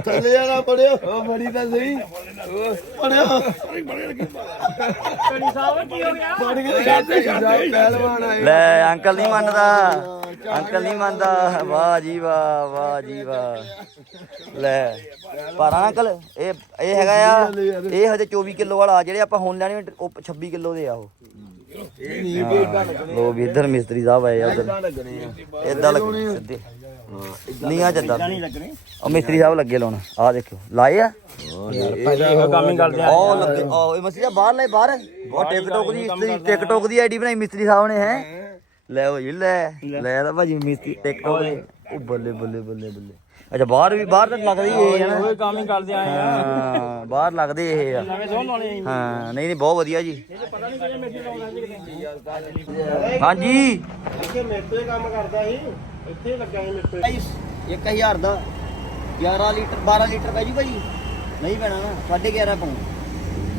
ਥੱਲੇ ਜਾਣਾ ਪੜਿਓ। ਉਹ ਬੜੀ ਤਾਂ ਸਹੀ। ਪੜਿਓ। ਕਣੀ ਸਾਹਿਬ ਕੀ ਹੋ ਗਿਆ ਪੜ ਕੇ ਖਾਤੇ ਪਹਿਲਵਾਨ ਆਏ। ਲੈ ਅੰਕਲ ਨਹੀਂ ਮੰਨਦਾ। ਅੰਕਲ ਨਹੀਂ ਮੰਨਦਾ। ਵਾਹ ਜੀ ਵਾਹ ਵਾਹ ਜੀ ਵਾਹ। ਲੈ ਪਰ ਅੰਕਲ ਇਹ ਇਹ ਹੈਗਾ ਆ ਇਹ ਹਜੇ 24 ਕਿਲੋ ਵਾਲਾ ਜਿਹੜੇ ਆਪਾਂ ਹੁਣ ਲੈਣੇ ਉਹ 26 ਕਿਲੋ ਦੇ ਆ ਉਹ। ਲੋ ਵੀ ਇੱਧਰ ਮਿਸਤਰੀ ਸਾਹਿਬ ਆਏ ਆ ਉਧਰ। ਇਦਾਂ ਲੱਗਣੇ ਆ। ਇਦਾਂ ਨਹੀਂ ਲੱਗਣੇ। ਉਹ ਮਿਸਤਰੀ ਸਾਹਿਬ ਲੱਗੇ ਲਾਉਣ ਆ ਦੇਖੋ ਲਾਏ ਆ? ਇਹੋ ਕੰਮ ਹੀ ਕਰਦੇ ਉਹ ਲੱਗੇ ਉਹ ਇਹ ਮਸਲਾ ਬਾਹਰ ਲੈ ਬਾਹਰ। ਉਹ ਟਿਕਟੋਕ ਦੀ ਮਿਸਤਰੀ ਟਿਕਟੋਕ ਦੀ ਆਈਡੀ ਬਣਾਈ ਮਿਸਤਰੀ ਸਾਹਿਬ ਨੇ ਹੈ? ਲੈ ਉਹ ਜੀ ਲੈ। ਲੈ ਤਾਂ ਭਾਜੀ ਮਿਸਤਰੀ ਟਿਕਟੋਕ ਦੇ। ਉਹ ਬੱਲੇ ਬੱਲੇ ਬੱਲੇ ਬੱਲੇ। ਅੱਛਾ ਬਾਹਰ ਵੀ ਬਾਹਰ ਤਾਂ ਲੱਗਦੀ ਇਹ ਹੈ ਨਾ। ਕੋਈ ਕੰਮ ਹੀ ਕਰਦੇ ਆਏ ਆ। ਹਾਂ ਬਾਹਰ ਲੱਗਦੇ ਇਹ ਆ। ਨਵੇਂ ਲਾਉਣੇ ਹਾਂ ਨਹੀਂ ਨਹੀਂ ਬਹੁਤ ਵਧੀਆ ਜੀ। ਪਤਾ ਨਹੀਂ ਕਿਹੜੇ ਮੇਰੀ ਲਾਉਣਾ ਜੀ ਹਾਂਜੀ। ਇੱਥੇ ਮੇਰੇ ਤੋਂ ਹੀ ਕੰਮ ਕਰਦਾ ਸੀ ਇੱਥੇ ਹੀ ਲੱਗਾ ਸੀ ਮੇਰੇ ਤੋਂ 1000 ਦਾ। 11 ਲੀਟਰ 12 ਲੀਟਰ ਪੈ ਜੂ ਭਾਈ। ਨਹੀਂ ਪੈਣਾ ਨਾ 11.5 ਪਾਉਂ।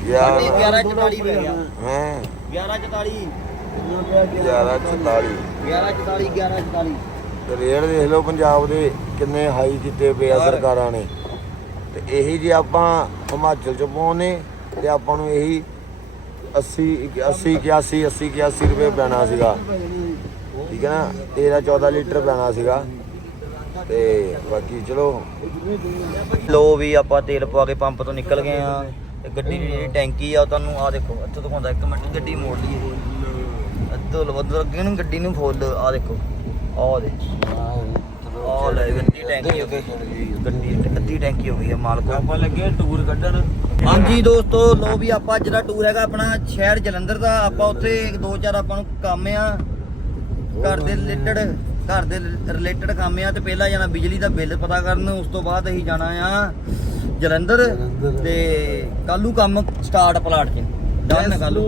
ਯਾਰ 1144 ਪੈ ਗਿਆ। ਹਾਂ। 1144 11 44 1144 1144 ਤੇ ਰੇਟ ਦੇਖ ਲਓ ਪੰਜਾਬ ਦੇ ਕਿੰਨੇ ਹਾਈ ਕੀਤੇ ਪਏ ਆ ਸਰਕਾਰਾਂ ਨੇ। ਤੇ ਇਹੀ ਜੇ ਆਪਾਂ ਹਿਮਾਚਲ ਚ ਪਾਉਨੇ ਤੇ ਆਪਾਂ ਨੂੰ ਇਹੀ 80 80 81 80 81 ਰੁਪਏ ਪੈਣਾ ਸੀਗਾ। ਠੀਕ ਹੈ ਨਾ? 13 14 ਲੀਟਰ ਪੈਣਾ ਸੀਗਾ। ਤੇ ਬਾਕੀ ਚਲੋ। ਲੋ ਵੀ ਆਪਾਂ ਤੇਲ ਪਵਾ ਕੇ ਪੰਪ ਤੋਂ ਨਿਕਲ ਗਏ ਆ ਗੱਡੀ ਦੀ ਜਿਹੜੀ ਟੈਂਕੀ ਆ ਉਹ ਤੁਹਾਨੂੰ ਆ ਦੇਖੋ ਇੱਥੋਂ ਦਿਖਾਉਂਦਾ ਇੱਕ ਮਿੰਟ ਗੱਡੀ ਮੋੜ ਲਈਏ। ਅੱਧੋ ਲਵਦਰ ਅੱਗੇ ਨੂੰ ਗੱਡੀ ਨੂੰ ਫੁੱਲ ਆ ਦੇਖੋ। ਆਹ ਦੇ ਆਹ ਲੈ ਗੱਡੀ ਟੈਂਕੀ ਹੋ ਗਈ। ਗੱਡੀ ਅੱਧੀ ਟੈਂਕੀ ਹੋ ਗਈ ਹੈ ਮਾਲਕੋ। ਆਪਾਂ ਲੱਗੇ ਟੂਰ ਕੱਢਣ। ਹਾਂਜੀ ਦੋਸਤੋ ਲੋ ਵੀ ਆਪਾਂ ਅੱਜ ਦਾ ਟੂਰ ਹੈਗਾ ਆਪਣਾ ਸ਼ਹਿਰ ਜਲੰਧਰ ਦਾ। ਆਪਾਂ ਉੱਥੇ ਦੋ ਚਾਰ ਆਪਾਂ ਨੂੰ ਕੰਮ ਆ। ਘਰ ਦੇ ਰਿਲੇਟਡ ਘਰ ਦੇ ਰਿਲੇਟਡ ਕੰਮ ਆ ਤੇ ਪਹਿਲਾਂ ਜਾਣਾ ਬਿਜਲੀ ਦਾ ਬਿੱਲ ਪਤਾ ਕਰਨ ਉਸ ਤੋਂ ਬਾਅਦ ਅਸੀਂ ਜਾਣਾ ਆ ਜਲੰਧਰ। ਤੇ ਕੱਲੂ ਕੰਮ ਸਟਾਰਟ ਪਲਾਟ 'ਚ। ਡਨ ਕੱਲੂ।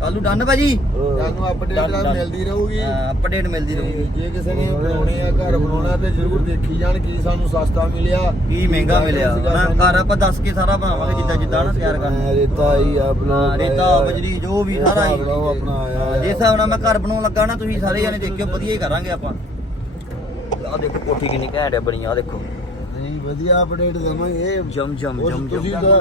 ਕੱਲੂ ਡਨ ਭਾਜੀ? ਤੁਹਾਨੂੰ ਅਪਡੇਟ ਮਿਲਦੀ ਰਹੂਗੀ। ਅਪਡੇਟ ਮਿਲਦੀ ਰਹੂਗੀ। ਜੇ ਕਿਸੇ ਨੇ ਬਣਾਉਣੇ ਆ ਘਰ ਬਣਾਉਣਾ ਤੇ ਜ਼ਰੂਰ ਦੇਖੀ ਜਾਣ ਕੀ ਸਾਨੂੰ ਸਸਤਾ ਮਿਲਿਆ ਕੀ ਮਹਿੰਗਾ ਮਿਲਿਆ। ਘਰ ਆਪਾਂ ਦੱਸ ਕੇ ਸਾਰਾ ਬਣਾਵਾਂਗੇ ਜਿੱਦਾਂ ਜਿੱਦਾਂ ਨਾ ਤਿਆਰ ਕਰਨਾ। ਰੇਤਾ ਹੀ ਆਪਣਾ ਰੇਤਾ ਬਜਰੀ ਜੋ ਵੀ ਸਾਰਾ ਹੀ। ਜਿਸ ਹਿਸਾਬ ਨਾਲ ਮੈਂ ਘਰ ਬਣਾਉਣ ਲੱਗਾ ਨਾ ਤੁਸੀਂ ਸਾਰੇ ਜਣੇ ਦੇਖਿਓ ਵਧੀਆ ਹੀ ਕਰਾਂਗੇ ਆਪਾਂ। ਆ ਦੇਖੋ ਕੋਠੀ ਕਿੰਨੀ ਘੈਂਟ ਹੈ ਬਣੀ ਆ ਦੇਖੋ। ਨਹੀਂ ਵਧੀਆ ਅਪਡੇਟ ਦਵਾਂਗੇ। ਜਮ ਜਮ ਜਮ ਤੁਸੀਂ ਜਮ ਤਾਂ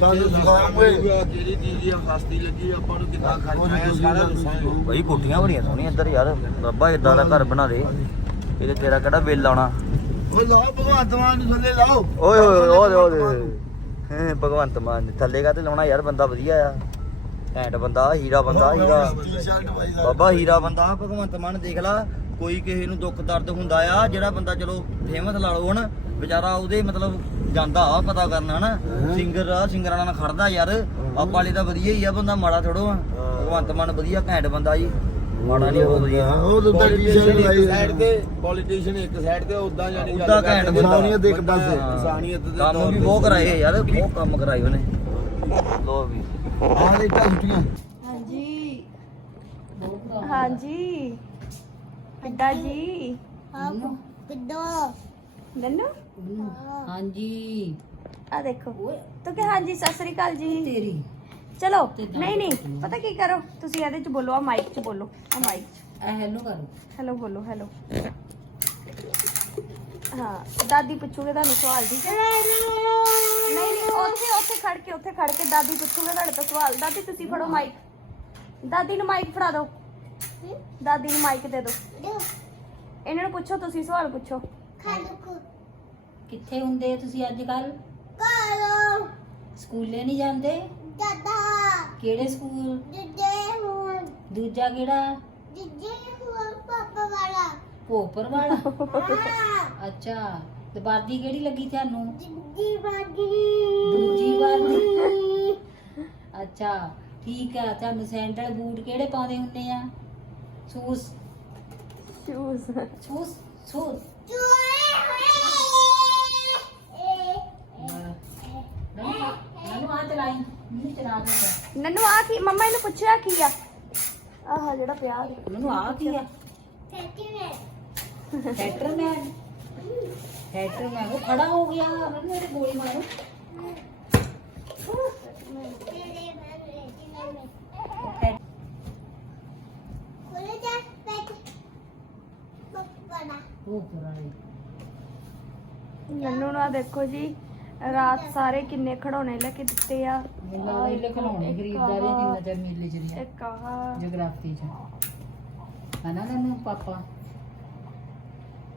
ਸਾਨੂੰ ਸਿਖਾਓਗੇ ਜਿਹੜੀ ਚੀਜ਼ ਸਸਤੀ ਲੱਗੀ ਆਪਾਂ ਨੂੰ ਕਿੰਨਾ ਖਰਚਾ ਆਇਆ ਸਾਰਾ ਦੱਸਾਂਗੇ। ਬਈ ਕੋਠੀਆਂ ਬੜੀਆਂ ਸੋਹਣੀਆਂ ਇੱਧਰ ਯਾਰ। ਰੱਬਾ ਇਦਾਂ ਦਾ ਘਰ ਬਣਾ ਦੇ। ਇਹਦੇ ਤੇਰਾ ਕਿਹੜਾ ਬਿੱਲ ਆਉਣਾ? ਉਹ ਲਾਓ ਭਗਵੰਤ ਮਾਨ ਨੂੰ ਥੱਲੇ ਲਾਓ। ਓਏ ਓਏ ਓਏ ਓਏ ਹਾਂ ਭਗਵੰਤ ਮਾਨ ਨੇ ਥੱਲੇ ਕਾ ਤੇ ਲਾਉਣਾ ਯਾਰ? ਬੰਦਾ ਵਧੀਆ ਆ। ਘੈਂਟ ਬੰਦਾ ਹੀਰਾ ਬੰਦਾ ਹੀਰਾ। ਬਾਬਾ ਹੀਰਾ ਬੰਦਾ ਭਗਵੰਤ ਮਾਨ ਦੇਖ ਲਾ। ਕੋਈ ਕਿਸੇ ਨੂੰ ਦੁੱਖ ਦਰਦ ਹੁੰਦਾ ਆ ਜਿਹੜਾ ਬੰਦਾ ਚਲੋ ਫੇਮਸ ਲਾ ਲਓ ਹਣ ਵਿਚਾਰਾ ਉਹਦੇ ਮਤਲਬ ਜਾਂਦਾ ਆ ਪਤਾ ਕਰਨ ਹਨਾ? ਸਿੰਗਰ ਆ ਸਿੰਗਰਾਂ ਨਾਲ ਖੜਦਾ ਯਾਰ। ਆਪਾਂ ਵਾਲੇ ਤਾਂ ਵਧੀਆ ਹੀ ਆ ਬੰਦਾ ਮਾੜਾ ਥੋੜੋ ਆ ਭਗਵੰਤ ਮਾਨ ਵਧੀਆ ਘੈਂਟ ਬੰਦਾ ਜੀ। ਮਾੜਾ ਨਹੀਂ ਬਹੁਤ ਵਧੀਆ। ਉਹ ਤਾਂ ਸਾਈਡ ਤੇ ਪੋਲੀਟੀਸ਼ੀਅਨ ਇੱਕ ਸਾਈਡ ਤੇ ਉਦਾਂ ਜਾਨੀ ਉੱਦਾਂ ਘੈਂਟ ਬੰਦਾ। ਇਨਸਾਨੀਅਤ ਦੇ ਇੱਕ ਪਾਸੇ। ਇਨਸਾਨੀਅਤ ਦੇ ਕੰਮ ਵੀ ਤੇ ਬਹੁਤ ਕਰਾਏ ਯਾਰ ਬਹੁਤ ਕੰਮ ਕਰਾਏ ਉਹਨੇ। ਲੋ ਵੀ। ਆਹ ਦੇ ਟਾਈਟੀਆਂ ਹਾਂਜੀ। ਹਾਂਜੀ। ਕਿੱਦਾਂ ਜੀ? ਕਿੱਦਾਂ ਨੰਨੂ ਹਾਂਜੀ। ਆ ਦੇਖੋ। ਤੂੰ ਕਿ ਹਾਂਜੀ ਸਤਿ ਸ੍ਰੀ ਅਕਾਲ ਜੀ। ਤੇਰੀ। ਚਲੋ ਨਹੀਂ ਨਹੀਂ ਪਤਾ ਕੀ ਕਰੋ? ਤੁਸੀਂ ਇਹਦੇ ਚ ਬੋਲੋ ਆ ਮਾਈਕ ਚ ਬੋਲੋ ਆ ਮਾਈਕ ਚ। ਐ ਹੈਲੋ ਕਰੋ। ਹੈਲੋ ਬੋਲੋ ਹੈਲੋ ਹਾਂ ਦਾਦੀ ਪੁੱਛੂਗੇ ਤੁਹਾਨੂੰ ਸਵਾਲ ਠੀਕ ਹੈ? ਨਹੀਂ ਨਹੀਂ ਉੱਥੇ ਉੱਥੇ ਖੜ ਕੇ ਉੱਥੇ ਖੜ ਕੇ ਦਾਦੀ ਪੁੱਛੂਗੇ ਤੁਹਾਡੇ ਤੋਂ ਸਵਾਲ। ਦਾਦੀ ਤੁਸੀਂ ਫੜੋ ਮਾਈਕ ਦਾਦੀ ਨੂੰ ਮਾਈਕ ਫੜਾ ਦਿਓ। ਦਾਦੀ ਨੂੰ ਮਾਈਕ ਦੇ ਦਿਓ। ਇਹਨਾਂ ਨੂੰ ਪੁੱਛੋ ਤੁਸੀਂ ਸਵਾਲ ਪੁੱਛੋ। ਕਿੱਥੇ ਹੁੰਦੇ ਤੁਸੀਂ ਅੱਜ ਕੱਲ ਕਾਲੋ ਸਕੂਲੇ ਨਹੀਂ ਜਾਂਦੇ? ਦਾਦਾ ਕਿਹੜੇ ਸਕੂਲ? ਜਿੱਦੇ ਹੁਣ ਦੂਜਾ ਕਿਹੜਾ? ਜਿੱਦੇ ਹੁਣ ਪਾਪਾ ਵਾਲਾ। ਭੋਪਰ ਵਾਲਾ? ਹਾਂ। ਅੱਛਾ ਤੇ ਵਰਦੀ ਕਿਹੜੀ ਲੱਗੀ ਤੁਹਾਨੂੰ? ਜਿੱਦੀ ਬਾਗੀ ਦੂਜੀ ਵਰਦੀ ਅੱਛਾ ਠੀਕ ਆ ਤੁਹਾਨੂੰ ਸੈਂਡਲ ਬੂਟ ਕਿਹੜੇ ਪਾਉਂਦੇ ਹੁੰਦੇ ਆ? ਸ਼ੂਜ਼ ਸ਼ੂਜ਼ ਸ਼ੂਜ਼ ਸ਼ੂਜ਼ ਮੈਨੂੰ ਆ ਚਲਾਈ ਮੈਨੂੰ ਚਲਾ ਦੇ ਨੰਨੂ ਆ ਕੀ ਮੰਮਾ ਇਹਨੂੰ ਪੁੱਛਿਆ ਕੀ ਆ? ਆਹ ਜਿਹੜਾ ਪਿਆ ਮੈਨੂੰ ਆ ਕੀ ਆ? ਹੈਟਰਮੈਨ ਹੈਟਰਮੈਨ ਉਹ ਖੜਾ ਹੋ ਗਿਆ। ਮੈਨੂੰ ਮੇਰੇ ਗੋਲੀ ਮਾਰੋ। ਹੈਟ- ਉਹ ਪੁਰਾਣੀ। ਨੰਨੂ ਨਾ ਦੇਖੋ ਜੀ। ਰਾਤ ਸਾਰੇ ਕਿੰਨੇ ਖੜੋਣੇ ਲੈ ਕੇ ਦਿੱਤੇ ਆ। ਮੈਨੂੰ ਇਹ ਲਿਖਾਉਣੇ ਖਰੀਦਦਾਰੀ ਜਿੰਨਾ ਚਿਰ ਮੇਲੇ ਚ ਰਿਹਾ ਇੱਕ ਆਹ। ਜਗਰਾਫੀ ਚ। ਹਨਾ ਨੰਨੂ ਪਾਪਾ?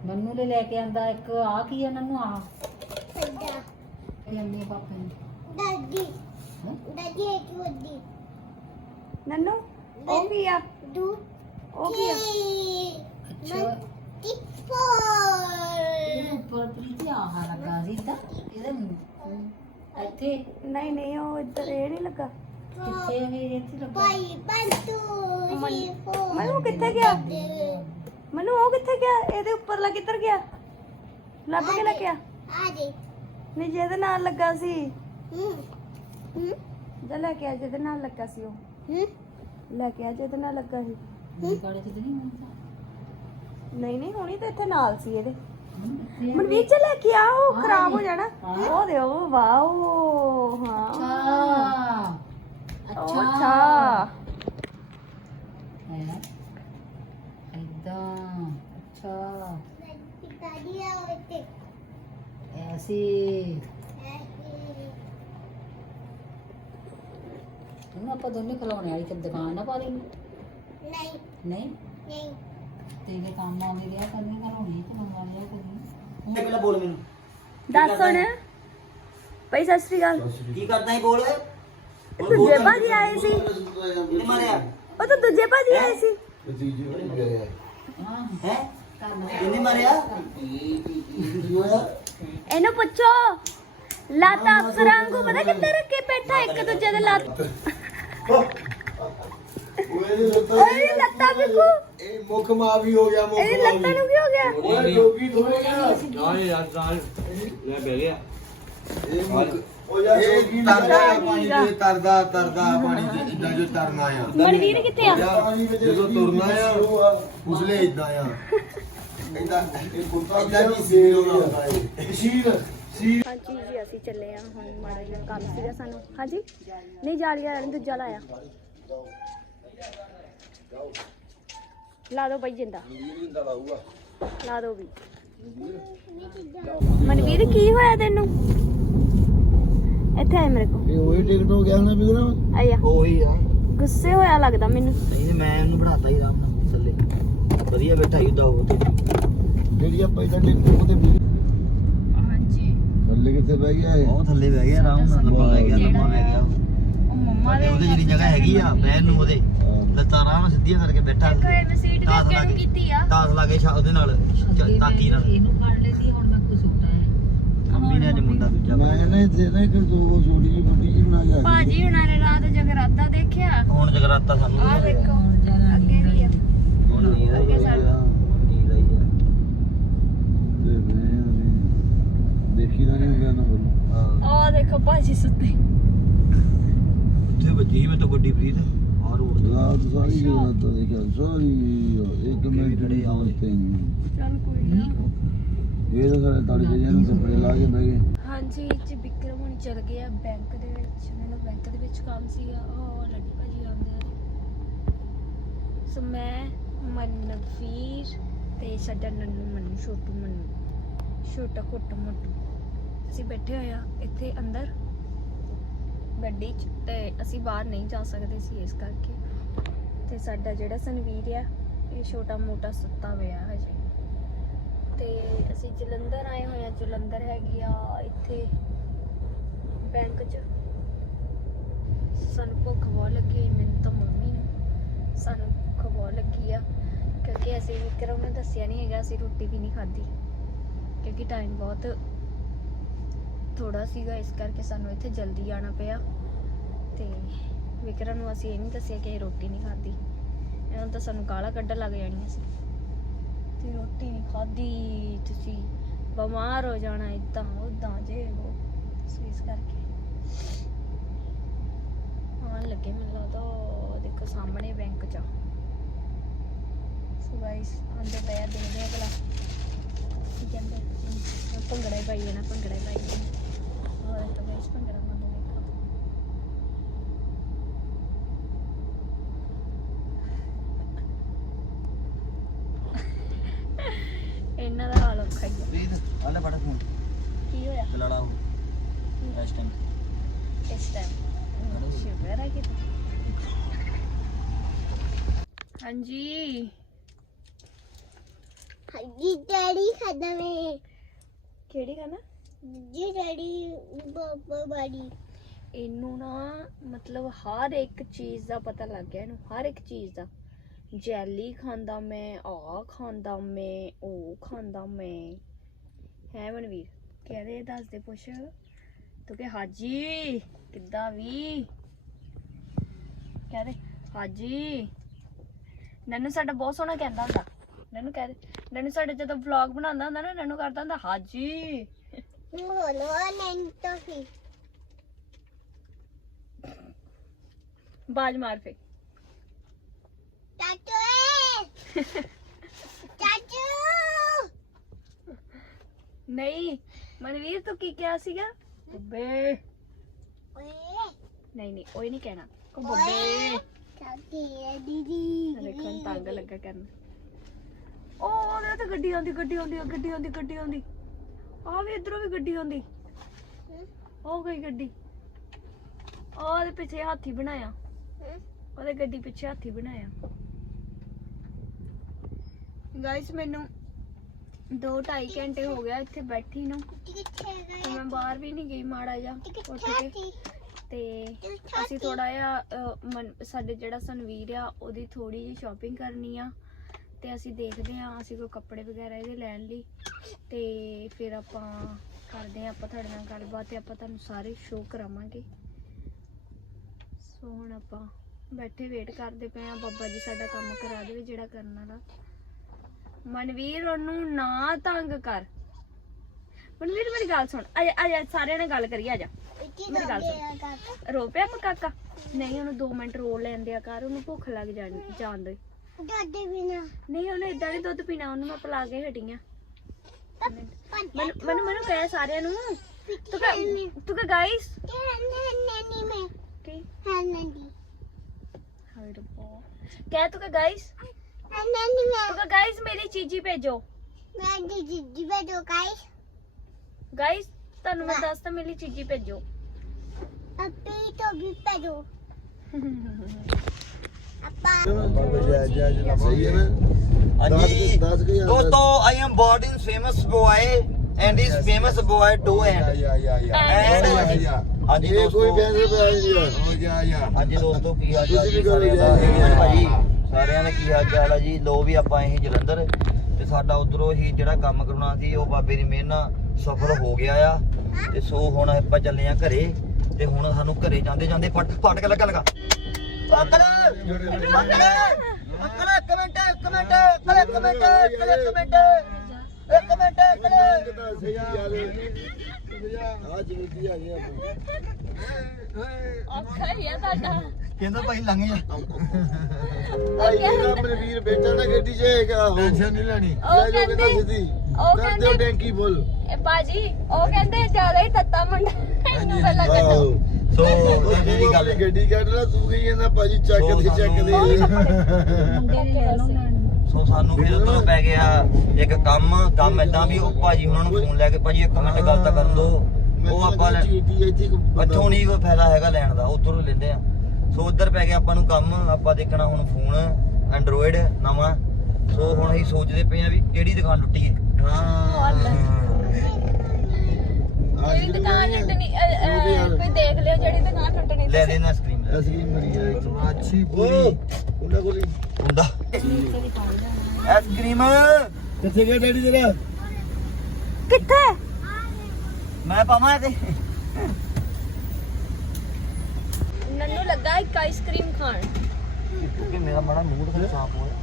ਮੰਨੂ ਨੇ ਲੈ ਕੇ ਆਂਦਾ ਇੱਕ ਆ ਕੀ ਆ ਨੰਨੂ? ਆ ਲੈਣੇ ਪਾਪਾ ਨੇ? ਦਾਦੀ? ਦਾਦੀ ਇੱਕ ਵੱਡੀ? ਨੰਨੂ ਉਹ ਕੀ ਆ? ਦੂ ਉਹ ਕੀ ਆ? ਅੱਛਾ। ਇਹਦੇ ਉੱਪਰ ਪ੍ਰੀਤੀ ਆਹ ਲੱਗਾ ਸੀ ਤਾਂ ਇਹਦੇ ਮੂੰਹ- ਇੱਥੇ। ਨਹੀਂ ਨਹੀਂ ਉਹ ਇੱਧਰ ਇਹ ਨਹੀਂ ਲੱਗਾ। ਕਿੱਥੇ ਇਹ? ਇੱਥੇ ਲੱਗਾ। ਪਾਈ ਬੰਤੂ ਸੀ ਫੋ ਮੈਨੂੰ ਕਿੱਥੇ ਗਿਆ? ਮੈਨੂੰ ਉਹ ਕਿੱਥੇ ਗਿਆ? ਇਹਦੇ ਉੱਪਰਲਾ ਕਿੱਧਰ ਗਿਆ? ਲੱਭ ਕੇ ਲੈ ਕੇ ਆ ਆ ਦੇ। ਨਹੀਂ ਜਿਹਦੇ ਨਾਲ ਲੱਗਾ ਸੀ। ਹੂੰ ਹੂੰ। ਜਾ ਲੈ ਕੇ ਆ ਜਿਹਦੇ ਨਾਲ ਲੱਗਾ ਸੀ ਉਹ। ਹੂੰ। ਲੈ ਕੇ ਆ ਜਿਹਦੇ ਨਾਲ ਲੱਗਾ ਸੀ। ਕਾੜੇ ਤੇ ਨਹੀਂ ਹੁੰਦਾ ਨਹੀਂ ਨਹੀਂ ਹੁਣੀ ਤਾਂ ਇੱਥੇ ਨਾਲ ਸੀ ਇਹਦੇ। ਮਨਵੀਰ ਚ ਲੈ ਕੇ ਆ ਉਹ ਖਰਾਬ ਹੋ ਜਾਣਾ। ਉਹ ਦੇ ਉਹ ਵਾਓ ਹਾਂ। ਅੱਛਾ। ਉਹ ਅੱਛਾ। ਹੈ ਇਦਾਂ ਅੱਛਾ। ਐਸੀ ਤੂੰ ਆਪਾਂ ਦੋਨੇ ਖਿਲਾਉਣੇ ਵਾਲੀ ਤੇ ਦੁਕਾਨ ਨਾ ਪਾ ਲਈ। ਨਹੀਂ। ਨਹੀਂ? ਨਹੀਂ। ਤੇਰੇ ਕੰਮ ਆਉਂਦੇ ਰਿਹਾ ਕਰਨੇ ਘਰੋਣੀ ਤੇ ਮੰਗਾ ਲਿਆ ਕਰੀ ਪਹਿਲਾਂ ਬੋਲ ਮੈਨੂੰ। ਦੱਸ ਹੁਣ। ਭਾਈ ਸਤਿ ਸ੍ਰੀ ਅਕਾਲ। ਕੀ ਕਰਦਾ ਹੈ ਬੋਲ। ਦੂਜੇ ਭਾਜੀ ਆਏ ਸੀ। ਇਹਨੇ ਮਾਰਿਆ ਉਹ ਤਾਂ ਦੂਜੇ ਭਾਜੀ ਆਏ ਸੀ। ਹਾਂ ਹੈ? ਕਰਨਾ ਇਹਨੇ ਮਾਰਿਆ ਇਹਨੂੰ ਪੁੱਛੋ। ਲੱਤ ਅਫਸਰਾਂ ਨੂੰ ਪਤਾ ਕਿੱਥੇ ਰੱਖੇ ਬੈਠਾ ਇੱਕ ਦੂਜੇ ਦੇ ਲੱਤ। ਓਏ ਲੱਤਾਂ ਬਿਕੂ ਇਹ ਮੁੱਖ ਮਾ ਵੀ ਹੋ ਗਿਆ ਮੁੱਖ ਇਹਦੀ ਲੱਤਾਂ ਨੂੰ ਕੀ ਹੋ ਗਿਆ? ਓਏ ਜੋਗੀ ਥੋੜੇ ਗਿਆ ਨਾ ਯਾਰ ਨਾਲ ਲੈ ਬਹਿ ਗਿਆ। ਇਹ ਮੁੱਖ ਉਹ ਯਾਰ ਇਹ ਤਰਦਾ ਆ ਪਾਣੀ ਤੇ ਤਰਦਾ ਤਰਦਾ ਆ ਪਾਣੀ ਤੇ ਇਦਾਂ ਜੋ ਤਰਨਾ ਆ। ਮਨਵੀਰ ਕਿੱਥੇ ਆ? ਜਦੋਂ ਤੁਰਨਾ ਆ ਉਸਲੇ ਇਦਾਂ ਆ। ਇਦਾਂ ਇਦਾਂ ਦੀ ਸੀਲ ਹੋਣਾ ਹੈ ਸੀਲ ਸੀਲ ਹਾਂਜੀ ਜੀ ਅਸੀਂ ਚੱਲੇ ਆ ਹੁਣ ਮਾੜਾ ਜਿਹਾ ਕੰਮ ਸੀਗਾ ਸਾਨੂੰ। ਹਾਂਜੀ? ਨਹੀਂ ਜਾਲੀ ਵਾਲਾ ਨੀ, ਦੂਜਾ ਲਾਇਆ। ਲਾ ਦੋ ਬਾਈ ਜਿੰਦਾ। ਲਾ ਦੋ ਵੀ। ਮਨਵੀਰ? ਕੀ ਹੋਇਆ ਤੈਨੂੰ? ਇੱਥੇ ਆਏ ਮੇਰੇ ਕੋਲ। ਇਹ ਉਹੀ ਟਿਕਟ ਹੋ ਗਿਆ ਨਾ ਬਿਗਰਾ ਆਇਆ। ਉਹੀ ਆ। ਗੁੱਸੇ ਹੋਇਆ ਲੱਗਦਾ ਮੈਨੂੰ। ਨਹੀਂ ਤੇ ਮੈਂ ਉਹਨੂੰ ਬਣਾਤਾ ਹੀ ਆਰਾਮ ਨਾਲ ਥੱਲੇ। ਵਧੀਆ ਬੈਠਾ ਹੀ ਉਦਾਂ ਉਹ ਤੇ। ਜਿਹੜੀ ਆਪਾਂ ਇਦਾਂ ਟਿਕਟ ਉਹਦੇ ਵੀ ਹਾਂਜੀ। ਥੱਲੇ ਕਿੱਥੇ ਬਹਿ ਗਿਆ ਇਹ? ਉਹ ਥੱਲੇ ਬਹਿ ਗਿਆ ਆਰਾਮ ਨਾਲ ਲੰਮਾ ਬਹਿ ਗਿਆ ਲੰਮਾ ਬਹਿ ਗਿਆ। ਉਹ ਮੰਮਾ ਤੇ ਉਹਦੇ ਜਿਹੜੀ ਜਗ੍ਹਾ ਹੈਗੀ ਆ ਬਹਿਣ ਨੂੰ ਉਹਦੇ। ਲੱਤਾਂ ਆਰਾਮ ਨਾਲ ਸਿੱਧੀਆਂ ਕਰਕੇ ਬੈਠਾ ਸੀਟ ਤਾਸ ਅੱਗੇ ਲਾ ਨੂੰ ਕੇ ਕੀਤੀ ਆ। ਤਾਸ ਲਾ ਕੇ ਛਾ- ਉਹਦੇ ਨਾਲ ਤਾਕੀ ਨਾਲ। ਇਹਨੂੰ ਫੜ ਲੈਂਦੀ ਹੁਣ ਮੈਂ ਕੁਝ ਸੁੱਟਾ ਹੈ ਅੰਬੀ ਨੇ ਅੱਜ ਮੁੰਡਾ ਦੂਜਾ ਮੈਂ ਕਹਿੰਦਾ ਇੱਥੇ ਨਾ ਇੱਕ ਦੋ ਛੋਟੀ ਜਿਹੀ ਬੁੱਢੀ ਜਿਹੀ ਬਣਾ ਕੇ ਆ ਭਾਜੀ ਹੁਣਾਂ ਨੇ ਰਾਤ ਜਗਰਾਤਾ ਦੇਖਿਆ। ਹੁਣ ਜਗਰਾਤਾ ਸਾਨੂੰ ਆ ਦੇਖੋ ਹੁਣ ਜਾਣਾ ਅੱਗੇ ਵੀ ਆ। ਹੁਣ ਨੀਂਦ ਆਈ ਆ। ਨੀਂਦ ਆਈ ਆ। ਤੇ ਮੈਂ ਦੇਖੀ ਤਾਂ ਨਹੀਂ ਗਿਆ ਨਾ ਬੋਲ ਹਾਂ। ਆ ਦੇਖੋ ਭਾਜੀ ਸੁੱਤੇ। ਉੱਥੇ ਵੱਜੀ ਸੀ ਮੈਂ ਤਾਂ ਗੱਡੀ ਫਰੀ ਤੇ। ਆ ਰੋਡ ਤੇ ਰਾਤ ਸਾਰੀ ਜਗਰਾਤਾ ਦੇਖਿਆ ਸਾਰੀ ਇੱਕ ਮਿੰਟ ਜਿਹੜੇ ਆਉਂਦੇ। ਤੇ ਨਹੀਂ। ਚੱਲ ਕੋਈ ਨਾ। ਇਹ ਤਾਂ ਸਾਰੇ ਤੜਕੇ ਜਿਹੇ ਨੂੰ ਕੱਪੜੇ ਲਾ ਕੇ ਬਹਿ ਗਏ। ਹਾਂਜੀ ਜੀ ਵਿਕਰਮ ਹੁਣ ਚਲ ਗਏ ਆ ਬੈਂਕ ਦੇ ਵਿੱਚ। ਉਹਨਾਂ ਨੂੰ ਬੈਂਕ ਦੇ ਵਿੱਚ ਕੰਮ ਸੀਗਾ। ਉਹ ਲੱਡੀ ਭਾਜੀ ਆਉਂਦੇ ਆ। ਸੋ ਮੈਂ ਮਨਵੀਰ ਤੇ ਸਾਡਾ ਨੰਨੂ ਮਨੂ ਛੋਟੂ ਮਨੂ। ਛੋਟਾ ਕੁੱਟ ਮੋਟੂ। ਅਸੀਂ ਬੈਠੇ ਹੋਏ ਆ ਇੱਥੇ ਅੰਦਰ। ਗੱਡੀ 'ਚ ਤੇ ਅਸੀਂ ਬਾਹਰ ਨਹੀਂ ਜਾ ਸਕਦੇ ਸੀ ਇਸ ਕਰਕੇ। ਤੇ ਸਾਡਾ ਜਿਹੜਾ ਸੰਵੀਰ ਆ ਇਹ ਛੋਟਾ ਮੋਟਾ ਸੁੱਤਾ ਹੋਇਆ ਹਜੇ। ਤੇ ਅਸੀਂ ਜਲੰਧਰ ਆਏ ਹੋਏ ਆ ਜਲੰਧਰ ਹੈਗੀ ਆ ਇੱਥੇ ਬੈਂਕ 'ਚ। ਸਾਨੂੰ ਭੁੱਖ ਬਹੁਤ ਲੱਗੀ ਹੋਈ, ਮੈਨੂੰ ਤਾਂ ਮੰਮੀ ਨੂੰ। ਸਾਨੂੰ ਭੁੱਖ ਬਹੁਤ ਲੱਗੀ ਆ ਕਿਉਂਕਿ ਅਸੀਂ ਵਿਕਰਮ ਨੂੰ ਦੱਸਿਆ ਨਹੀਂ ਹੈਗਾ ਅਸੀਂ ਰੋਟੀ ਵੀ ਨਹੀਂ ਖਾਧੀ। ਕਿਉਂਕਿ ਟਾਈਮ ਬਹੁਤ ਥੋੜਾ ਸੀਗਾ, ਇਸ ਕਰਕੇ ਸਾਨੂੰ ਇੱਥੇ ਜਲਦੀ ਆਣਾ ਪਿਆ। ਤੇ ਵਿਕਰਮ ਨੂੰ ਅਸੀਂ ਇਹ ਨਹੀਂ ਦੱਸਿਆ ਕਿ ਇਹ ਰੋਟੀ ਨਹੀਂ ਖਾਧੀ। ਇਹਨਾਂ ਤਾਂ ਸਾਨੂੰ ਗਾਲਾਂ ਕੱਢਣ ਲੱਗ ਜਾਣੀਆਂ ਸੀ। ਤੇ ਰੋਟੀ ਨਹੀਂ ਖਾਧੀ, ਤੁਸੀਂ ਬਿਮਾਰ ਹੋ ਜਾਣਾ ਇਦਾਂ ਉਦਾਂ ਜੇ ਉਹ ਸੋ ਇਸ ਕਰਕੇ ਹਾਂ ਲੱਗੇ ਮੈਨੂੰ ਲੱਗਦਾ ਦੇਖੋ ਸਾਹਮਣੇ ਬੈਂਕ ਚ। ਸੋ ਗਾਇਸ ਆਂਦੇ ਪਿਆ ਦੇਖਦੇ ਆ ਭਲਾ। ਕੀ ਕਹਿੰਦੇ? ਭੰਗੜਾ ਹੀ ਪਾਈ ਜਾਣਾ, ਭੰਗੜਾ ਹੀ ਪਾਈ ਜਾਣਾ। ਹੋਰ ਤਾਂ ਗਾਇਸ ਭੰਗੜਾ ਮੰਨ ਦੇਖੋ ਇਹਨਾਂ ਦਾ ਹਾਲ ਔਖਾ ਹੀ ਆ। ਪ੍ਰੀਤ ਆ ਲੈ ਬੜਾ ਫੋਨ। ਹੋਇਆ? ਲੜਾ ਹੋ ਇਸ ਟਾਈਮ ਇਸ ਟਾਈਮ ਸ਼ੁਗਰ ਹੈ ਕਿ ਹਾਂਜੀ। ਜੀ ਡੈਡੀ ਖਾਦਾ ਮੈਂ। ਕਿਹੜੀ ਖਾਣਾ? ਜੀ ਡੈਡੀ ਬਾਬਾ ਬਾੜੀ ਇਹਨੂੰ ਨਾ ਮਤਲਬ ਹਰ ਇੱਕ ਚੀਜ਼ ਦਾ ਪਤਾ ਲੱਗ ਗਿਆ ਇਹਨੂੰ, ਹਰ ਇੱਕ ਚੀਜ਼ ਦਾ। ਜੈਲੀ ਖਾਂਦਾ ਮੈਂ ਆ ਖਾਂਦਾ ਮੈਂ, ਉਹ ਖਾਂਦਾ ਮੈਂ। ਹੈ ਮਨਵੀਰ ਕਹਦੇ ਦੱਸ ਦੇ ਪੁੱਛ। ਤੂੰ ਕਿ ਹਾਜੀ, ਕਿੱਦਾਂ ਵੀ? ਕਹਦੇ ਹਾਜੀ। ਨਨੂ ਸਾਡਾ ਬਹੁਤ ਸੋਹਣਾ ਕਹਿੰਦਾ ਹੁੰਦਾ। ਨਨੂ ਕਹਦੇ ਨਨੂ ਸਾਡੇ ਜਦੋਂ ਵਲੌਗ ਬਣਾਉਂਦਾ ਹੁੰਦਾ ਨਾ, ਨਨੂ ਕਰਦਾ ਹੁੰਦਾ, ਹਾਜੀ। ਬਾਜ ਮਾਰ ਫੇ। ਚਾਚੂ ਏ। ਚਾਚੂ। ਨਹੀਂ ਮਨਵੀਰ ਤੂੰ ਕੀ ਕਿਹਾ ਸੀਗਾ? ਬੱਬੇ। ਓਏ। ਨਹੀਂ ਨਹੀਂ ਓਏ ਨਹੀਂ ਕਹਿਣਾ। ਕੋ ਬੱਬੇ? ਚਾਚੀ ਹੈ ਦੀਦੀ ਦੇਖਣ ਤੰਗ ਲੱਗਾ ਕਰਨ। ਉਹ ਉਹਦੇ ਤੇ ਗੱਡੀ ਆਉਂਦੀ ਗੱਡੀ ਆਉਂਦੀ ਆ, ਗੱਡੀ ਆਉਂਦੀ ਗੱਡੀ ਆਉਂਦੀ। ਆ ਵੀ ਇਧਰੋਂ ਵੀ ਗੱਡੀ ਆਉਂਦੀ। ਉਹ ਗਈ ਗੱਡੀ। ਉਹਦੇ ਪਿੱਛੇ ਹਾਥੀ ਬਣਾਇਆ। ਉਹਦੇ ਗੱਡੀ ਪਿੱਛੇ ਹਾਥੀ ਬਣਾਇਆ। ਗਾਇਸ ਮੈਨੂੰ 2.5 ਘੰਟੇ ਹੋ ਗਿਆ ਇੱਥੇ ਬੈਠੀ ਨੂੰ। ਤੇ ਮੈਂ ਬਾਹਰ ਵੀ ਨਹੀਂ ਗਈ ਮਾੜਾ ਜਾ ਉੱਠ ਕੇ। ਤੇ ਅਸੀਂ ਥੋੜਾ ਜਿਹਾ ਸਾਡੇ ਜਿਹੜਾ ਸਨਵੀਰ ਆ, ਉਹਦੀ ਥੋੜੀ ਜਿਹੀ ਸ਼ਾਪਿੰਗ ਕਰਨੀ ਆ। ਤੇ ਅਸੀਂ ਦੇਖਦੇ ਆ ਅਸੀਂ ਕੋਈ ਕੱਪੜੇ ਵਗੈਰਾ ਇਹਦੇ ਲੈਣ ਲਈ। ਤੇ ਫਿਰ ਆਪਾਂ ਕਰਦੇ ਆ ਆਪਾਂ ਤੁਹਾਡੇ ਨਾਲ ਗੱਲਬਾਤ ਤੇ ਆਪਾਂ ਤੁਹਾਨੂੰ ਸਾਰੇ ਸ਼ੋਅ ਕਰਾਵਾਂਗੇ। ਸੋ ਹੁਣ ਆਪਾਂ ਬੈਠੇ ਵੇਟ ਕਰਦੇ ਪਏ ਆ ਬਾਬਾ ਜੀ ਸਾਡਾ ਕੰਮ ਕਰਾ ਦੇਵੇ ਜਿਹੜਾ ਕਰਨ ਵਾਲਾ। ਮਨਵੀਰ ਉਹਨੂੰ ਨਾ ਤੰਗ ਕਰ। ਮਨਵੀਰ ਮੇਰੀ ਗੱਲ ਸੁਣ। ਆ ਜਾ ਆ ਜਾ ਸਾਰਿਆਂ ਨਾਲ ਗੱਲ ਕਰੀਏ ਆ ਜਾ। ਮੇਰੀ ਗੱਲ ਸੁਣ। ਰੋ ਪਿਆ ਕਾਕਾ। ਨਹੀਂ ਉਹਨੂੰ 2 ਮਿੰਟ ਰੋ ਲੈਣ ਦਿਆ ਕਰ ਉਹਨੂੰ ਭੁੱਖ ਲੱਗ ਜਾਣੀ ਜਾਣ ਦੇ। ਦਾਦੇ ਬਿਨਾ ਨਹੀਂ ਉਹਨੇ ਇਦਾਂ ਨਹੀਂ ਦੁੱਧ ਪੀਣਾ ਉਹਨੂੰ ਮੈਂ ਪਿਲਾ ਕੇ ਹਟੀਆਂ ਮੈਨੂੰ ਪੰਜ ਮੈਨੂੰ ਮੈਨੂੰ ਕਹਿ ਸਾਰਿਆਂ ਨੂੰ। ਤੂੰ ਕਹ ਤੂੰ ਕਹ ਗਾਇਸ ਨੈਨੀ ਮੈਂ। ਕੀ? ਹੈ ਨੈਨੀ ਹਾਏ ਰੱਬਾ। ਕਹਿ ਤੂੰ ਕਹ ਗਾਇਸ ਨੈਨੀ ਮੈਂ। ਤੂੰ ਕਹ ਗਾਇਸ ਮੇਰੀ ਚੀਜ਼ੀ ਭੇਜੋ। ਮੈਂ ਦੀ ਜੀ ਬੈਠੋ ਗਾਇਸ ਗਾਇਸ ਤੁਹਾਨੂੰ ਮੈਂ ਦੱਸ ਤਾਂ ਮੇਰੀ ਚੀਜ਼ੀ ਭੇਜੋ। ਅੱਪੀ ਤੋਂ ਵੀ ਨਾ ਹਾਂਜੀ। ਦਸ ਕੁ ਹਜ਼ਾਰ ਦਾ- ਦੋਸਤੋ I am bored in famous boy and is famous boy too and yeah yeah yeah and ਹਾਂਜੀ ਇਹ ਕੋਈ ਦੋਸਤੋ ਪੈਸੇ ਪਿਆ ਨਹੀਂ ਹੋ ਜਾ ਜਾ ਹਾਂਜੀ ਦੋਸਤੋ ਕੀ ਹਾਲ ਚਾਲ ਤੁਸੀਂ ਜੀ ਵੀ ਕਰੋ ਸਾਰਿਆਂ ਦਾ? ਜੀ। ਇਹ ਭਾਜੀ ਸਾਰਿਆਂ ਦਾ ਕੀ ਹਾਲ ਚਾਲ ਆ ਜੀ? ਲੋ ਵੀ ਆਪਾਂ ਇਹ ਜਲੰਧਰ ਤੇ ਸਾਡਾ ਉਧਰੋਂ ਹੀ ਜਿਹੜਾ ਕੰਮ ਕਰਨਾ ਸੀ ਉਹ ਬਾਬੇ ਦੀ ਮਿਹਰ ਨਾਲ ਸਫਲ ਹੋ ਗਿਆ ਆ। ਤੇ ਸੋ ਹੁਣ ਆਪਾਂ ਚੱਲੇ ਆ ਘਰੇ ਤੇ ਹੁਣ ਸਾਨੂੰ ਘਰੇ ਜਾਂਦੇ ਜਾਂਦੇ ਫਟ ਫਟ ਕੇ ਲੱਗਾ ਲਗਾ ਅੰਕਲ ਅੰਕਲ ਅੰਕਲ ਇੱਕ ਮਿੰਟ ਇੱਕ ਮਿੰਟ ਅੰਕਲ ਇੱਕ ਮਿੰਟ ਅੰਕਲ ਇੱਕ ਮਿੰਟ ਇੱਕ ਮਿੰਟ ਅੰਕਲ। ਸਹੀ ਯਾਰ ਆ ਜਿਵੇਂ ਆ ਗਿਆ ਔਖਾ ਹੀ ਆ ਤੁਹਾਡਾ। ਕਹਿੰਦਾ ਭਾਈ ਲੰਘ ਜਾ। ਭਾਈ ਇਹ ਆਪਣੇ ਵੀਰ ਬੈਠਾ ਨਾ ਗੱਡੀ 'ਚ ਹੈਗਾ ਟੈਨਸ਼ਨ ਨਹੀਂ ਲੈਣੀ। ਉਹ ਲੈ ਜਾਓ ਕਹਿੰਦੇ- ਉਹ ਕਹਿੰਦੇ- ਟੈਂਕੀ ਫੁੱਲ। ਇਹ ਬਾਜੀ ਉਹ ਕਹਿੰਦੇ ਜ਼ਿਆਦਾ ਹੀ ਤੱਤਾ ਮੁੰਡਾ ਇਹਨੂੰ ਪਹਿਲਾਂ ਕੱਢੋ। ਸੋ ਜਿਹੜੀ ਗੱਲ ਗੱਡੀ ਕੱਢ ਲਾ ਤੂੰ ਕੀ ਕਹਿੰਦਾ ਭਾਜੀ ਚੱਕ ਦੇ ਚੱਕ ਦੇ। ਮੁੰਡੇ ਨੇ ਲੈ ਲਓ ਲੈਣ ਸੋ ਸਾਨੂੰ ਫਿਰ ਉਧਰੋਂ ਪੈ ਗਿਆ ਇੱਕ ਕੰਮ ਕੰਮ ਇਦਾਂ ਵੀ ਉਹ ਭਾਜੀ ਉਹਨਾਂ ਨੂੰ ਫੋਨ ਲੈ ਕੇ ਭਾਜੀ ਇੱਕ ਮਿੰਟ ਗੱਲ ਤਾਂ ਕਰਨ ਦੋ। ਉਹ ਆਪਾਂ ਇੱਥੋਂ ਨਹੀਂ ਕੋਈ ਫਾਇਦਾ ਹੈਗਾ ਲੈਣ ਦਾ ਉਧਰੋਂ ਲੈਂਦੇ ਆ। ਸੋ ਉਧਰ ਪੈ ਗਿਆ ਆਪਾਂ ਨੂੰ ਕੰਮ ਆਪਾਂ ਦੇਖਣਾ ਹੁਣ ਫੋਨ ਐਂਡਰੋਇਡ ਨਵਾਂ। ਸੋ ਹੁਣ ਅਸੀਂ ਸੋਚਦੇ ਪਏ ਆ ਵੀ ਕਿਹੜੀ ਦੁਕਾਨ ਲੁੱਟੀਏ। ਹਾਂ। ਜਿਹੜੀ ਦੁਕਾਨ ਲੁੱਟਣੀ ਅ, ਅ, ਕੋਈ ਦੇਖ ਲਿਓ ਜਿਹੜੀ ਦੁਕਾਨ ਲੁੱਟਣੀ ਲੈ ਦੇ ਨਾ ਸਕਰੀਨ ਲੈ ਅਸਲੀ ਮਰੀ ਹੈ ਅੱਛੀ ਪੂਰੀ ਉਹਨਾਂ ਕੋਲ। ਹੁੰਦਾ ਆਈਸਕ੍ਰੀਮ ਕਿੱਥੇ ਗਿਆ ਡੈਡੀ ਤੇਰਾ? ਕਿੱਥੇ? ਮੈਂ ਪਾਵਾਂ ਤੇ ਨੰਨੂ ਲੱਗਾ ਇੱਕ ਆਈਸਕ੍ਰੀਮ ਖਾਣ। ਕਿਉਂਕਿ ਮੇਰਾ ਮਾੜਾ ਮੂਡ ਖਰਾਬ ਹੋਇਆ।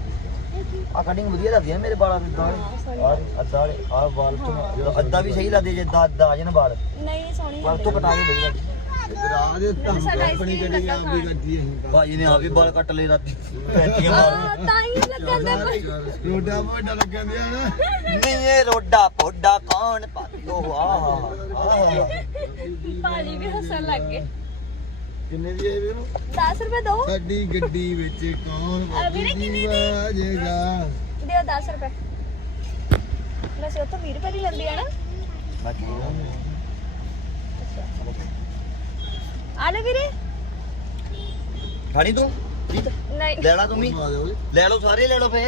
ਆ ਕਟਿੰਗ ਵਧੀਆ ਲੱਗਦੀ ਹੈ ਮੇਰੇ ਵਾਲਾਂ ਦੇ ਦਾਲ ਆ। ਅੱਧਾ ਆ ਵਾਲ ਤੋਂ ਅੱਧਾ ਵੀ ਸਹੀ ਲੱਗਦੇ ਜੇ ਦਾ ਦਾ ਜਨ ਵਾਲ। ਨਹੀਂ ਸੋਹਣੀ ਪਰ ਤੋਂ ਕਟਾ ਕੇ ਵਧੀਆ ਲੱਗਦੀ ਇਧਰ ਆ ਦੇ ਤਾਂ ਆਪਣੀ ਲੱਗਾ ਆਪ ਵੀ ਗੱਡੀ ਹੈ ਭਾਜੀ ਨੇ ਆ ਵੀ ਵਾਲ ਕੱਟ ਲਏ ਰਾਤੀ। ਪੈਂਤੀਆਂ ਮਾਰ ਤਾਂ ਹੀ ਲੱਗਣ ਦਾ ਰੋਡਾ ਮੋਡਾ ਲੱਗਣ ਦਿਆ ਨਾ। ਨਹੀਂ ਇਹ ਰੋਡਾ ਪੋਡਾ ਕੌਣ ਪਾਤੀ? ਉਹ ਆਹ ਆਹ। ਭਾਜੀ ਵੀ ਹੱਸਣ ਲੱਗ ਗਏ। ਕਿੰਨੇ ਦੀ ਹੈ ਵੀਰੋ? 10 ਰੁਪਏ ਦੋ। ਸਾਡੀ ਗੱਡੀ ਵਿੱਚ ਕੌਣ ਆ ਵੀਰੇ ਕਿੰਨੀ ਦੀ? ਵਾਜੇਗਾ। ਦਿਓ 10 ਰੁਪਏ। ਵੈਸੇ ਉਹ ਤਾਂ 20 ਰੁਪਏ ਦੀ ਲੈਂਦੀ ਆ ਨਾ। ਬਾਕੀ ਆ ਲੈ ਵੀਰੇ। ਖਾਣੀ ਤੂੰ? ਨਹੀਂ। ਲੈਣਾ ਤੂੰ ਵੀ? ਲੈ ਲਓ ਸਾਰੇ ਲੈ ਲਓ ਫੇ